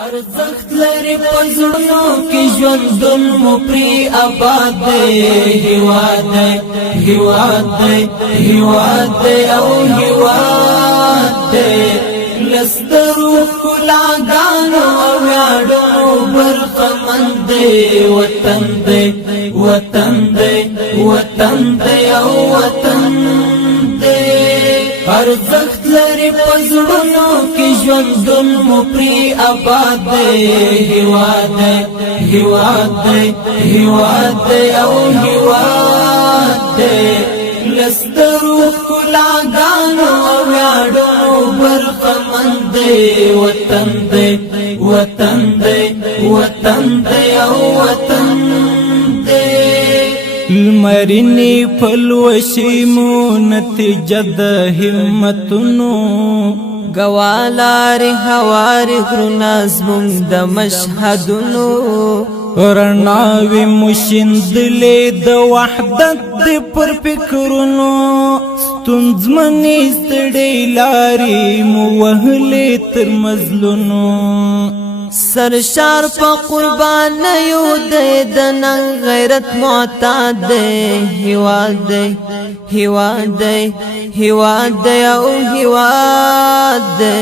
ارزخت لري پزړونو کې ژوندون مو پری آباد دی هیواد دی هیواد دی هیواد دی او هیواد دی لسترو کلاګانو او یاړو برخمند دی وطن دی وطن دی وطن دی او وطن دی ارزخت لري پزړونو کې ژوندون مو پری آباد دی هیواد دی هیواد دی هیواد دی او هیواد دی لسترو کلاګانو او یاړو برخمند دی وطن دی وطن دی وطن دی او وطن المرنی پلوشی مو نتیجه د همتونو گوالاری هواری غرونا زمون د مشهدونو رناوی مشندلی د وحدت د پر فکرونو ستونزمنی ستړی لاری مو وهلی تر مزلونو سرشار پا قربان یو دے دنن غیرت معتاد دے ہیواد دے ہیواد دے ہیواد دے او ہیواد دے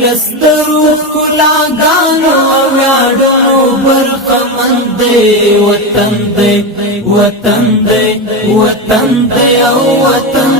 لسترو کلاګانو او یاړو برخمند دی وطن دی وطن دی وطن دی او وطن